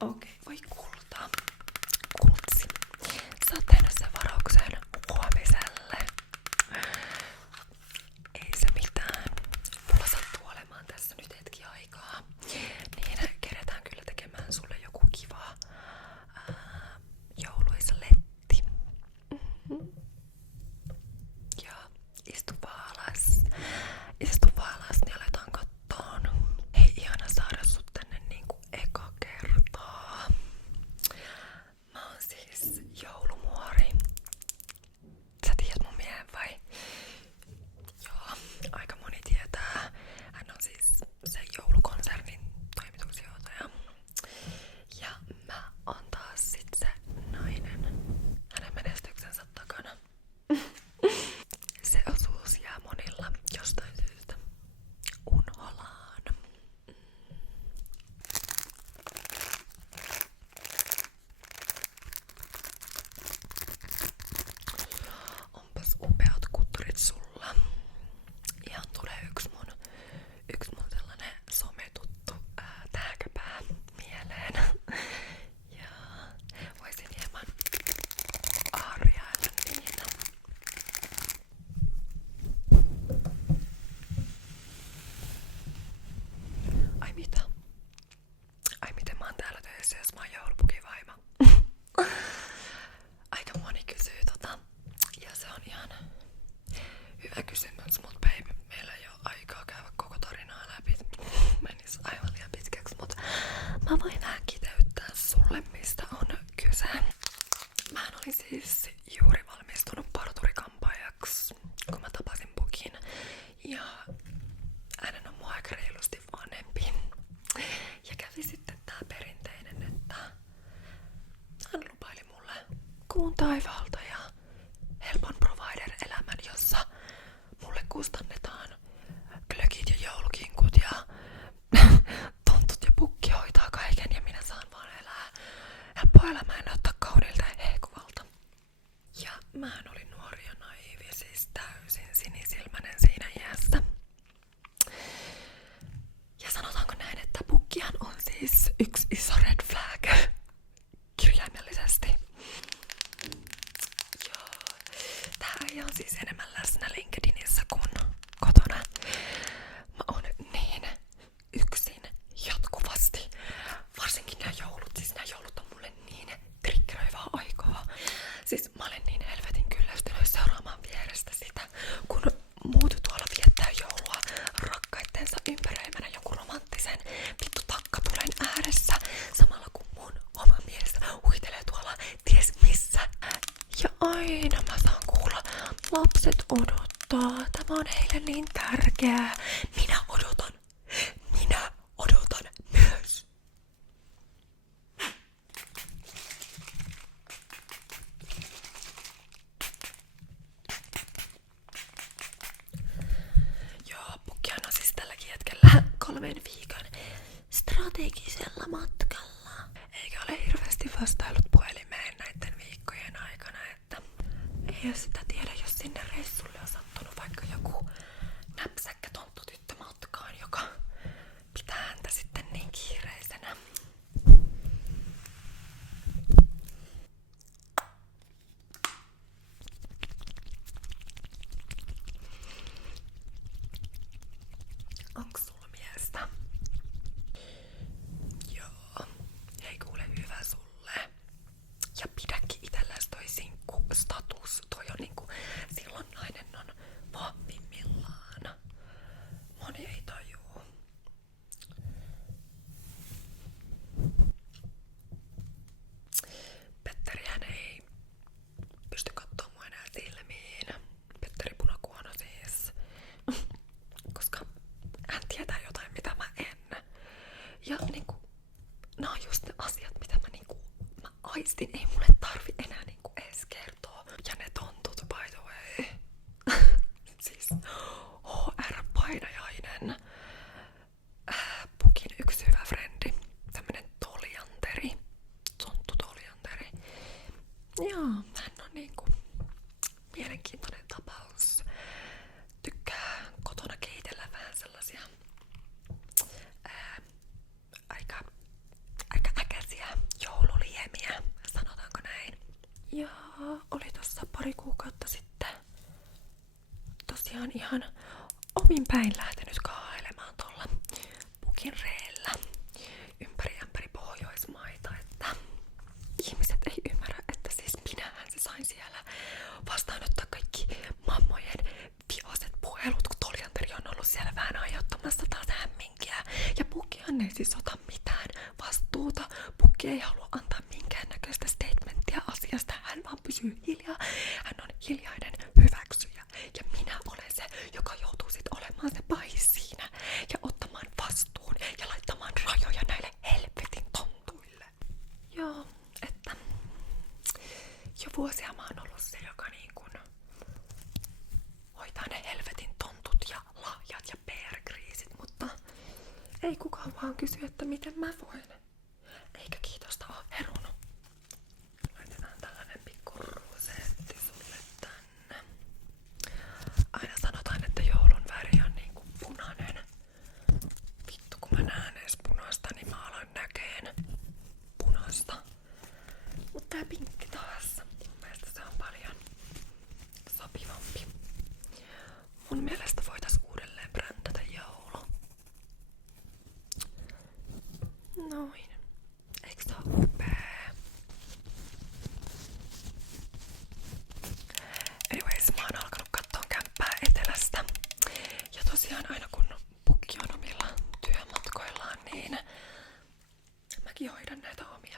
Okei, voi kulta. Kultsi. Sä oot tehnyt sen varauksen huomiselle. Ei se mitään. Mulla sattuu olemaan tässä nyt hetki aikaa. Niin keretään kyllä tekemään sulle joku kiva jouluisaletti. Ja istu vaan alas. Istu vaan alas, niin aletaan kattoon. Hei, ihana saada sut tänne niinku eka kertaa. Mä oon siis joulumuori. Sä tiedät mun miehen vai? Joo, aika moni tietää. Hän on siis se joulukonsernin toimitusjohtaja. Ja mä oon taas sit se nainen hänen menestyksensä takana. Se osuus jää monilla jostain syystä unholaan. Onpas upeat kutturit sulla. Ihan tulee yksi mun sellainen sometuttu tääkäpää mieleen. Ja voisin hieman aariailla niitä. Ai mitä? Ai miten mä oon täällä töissä, jos mä oon joulupukin vaimo? Aika moni kysyy tota. Ja se on ihan hyvä kysymys, mut baby, meillä ei oo aikaa käydä koko tarinaa läpi. Menis aivan liian pitkäksi, mut mä voin vähän kiteyttää sulle, mistä on kyse. Mä olin siis juuri valmistunut parturikampaajaksi, kun mä tapasin Pukin. Ja hänen on mua aika reilusti vanhempi. Ja kävi sitten tää perinteinen, että hän lupaili mulle kuun taivaalta ja helpon provider-elämän, jossa mulle kustannetaan glögit ja joulukinkut ja tontut ja Pukki hoitaa kaiken ja minä saan vaan elää helppoa elämää ja näyttää kauniilta ja hehkuvalta. Ja mähän olin nuori ja naiivi, siis täysin sinisilmäinen siinä iässä. Ja sanotaanko näin, että Pukkihan on siis yksi iso red flag. Kirjaimellisesti. Joo. Tää ei ole siis enemmän läsnä LinkedInissä kuin kotona. Mä oon niin yksin jatkuvasti. Varsinkin nämä joulut. Siis nämä joulut on mulle niin triggeröivää aikaa. Siis mä olen niin helvetin kyllästynyt seuraamaan vierestä sitä, kun muut tuolla viettää joulua rakkaittensa ympäröimänä jonkun romanttisen vittu takkatulen ääressä, samalla kun mun oma mies huitelee tuolla ties missä. Ja aina mä saan kuulla, lapset odottaa, tämä on heille niin tärkeää. Minä odotan myös. Joo, Pukkihan on siis tälläkin hetkellä 3 viikon strategisella matkalla. Eikä ole hirveästi vastailut puhelimeen näiden viikkojen aikana, että ei jos sitä tiedä, jos sinne reissulle on sattunut vaikka joku näpsäkkä tonttutyttö matkaan, joka pitää häntä sitten niin kiireisenä. Onks sulla miestä? Joo. Hei kuule, hyvä sulle. Ja pidäkin itselläs toi sinkku-status. Toi on niinku, silloin nainen on vahvimmillaan. Moni ei tajuu. Petterihän ei pysty kattoo mua enää silmiin. Petteri Punakuono siis. Koska hän tietää jotain, mitä mä en. Ja niinku, nää on just ne asiat, mitä mä aistin. Ei mulle tarvi enää niinku ees kertoa. Ja ne tontut, by the way. Siis HR Painajainen. Pukin yksi hyvä frendi. Tämmönen toljanteri. Tonttu toljanteri. Joo, hän on niinku mielenkiintoinen tapaus. Tykkää kotona keitellä vähän sellaisia aika äkäisiä omin päin lähtenyt kaahailemaan tuolla pukin reellä ympäri Pohjoismaita, että ihmiset ei ymmärrä, että siis minähän se sain siellä vastaanottaa kaikki mammojen vihaset puhelut, kun Toljanteri on ollut siellä vähän aiheuttamassa taas hämminkiä. Ja Pukihan ei siis ota mitään vastuuta. Pukki ei halua antaa minkäännäköistä statementtia asiasta. Hän vaan pysyy hiljaa. Hän on hiljainen hyväksyjä. Ja minä olen se, joka joutuu sit olemaan se pahis siinä. Ja ottamaan vastuun ja laittamaan rajoja näille helvetin tontuille. Joo, että jo vuosia mä oon ollut se, joka niin kun hoitaa ne helvetin tontut ja lahjat ja PR-kriisit, mutta ei kukaan vaan kysy, että miten mä voin. Eikä kiitosta oo herunut. Laitetaan tällainen pikku ruseetti sulle tänne. Aina sanotaan, että joulun väri on niinku punainen. Vittu, kun mä näen edes punaista, niin mä aloin näkeen punaista. Mutta tää pinkki taas. Mun mielestä se on paljon sopivampi. Mun mielestä voitais uudelleen brändätä joulu. Noin. Eiks tää oo upee? Anyways, mä oon alkanut kattoo kämppää etelästä. Ja tosiaan aina kun Pukki on omilla työmatkoillaan, niin mäkin hoidan näitä omia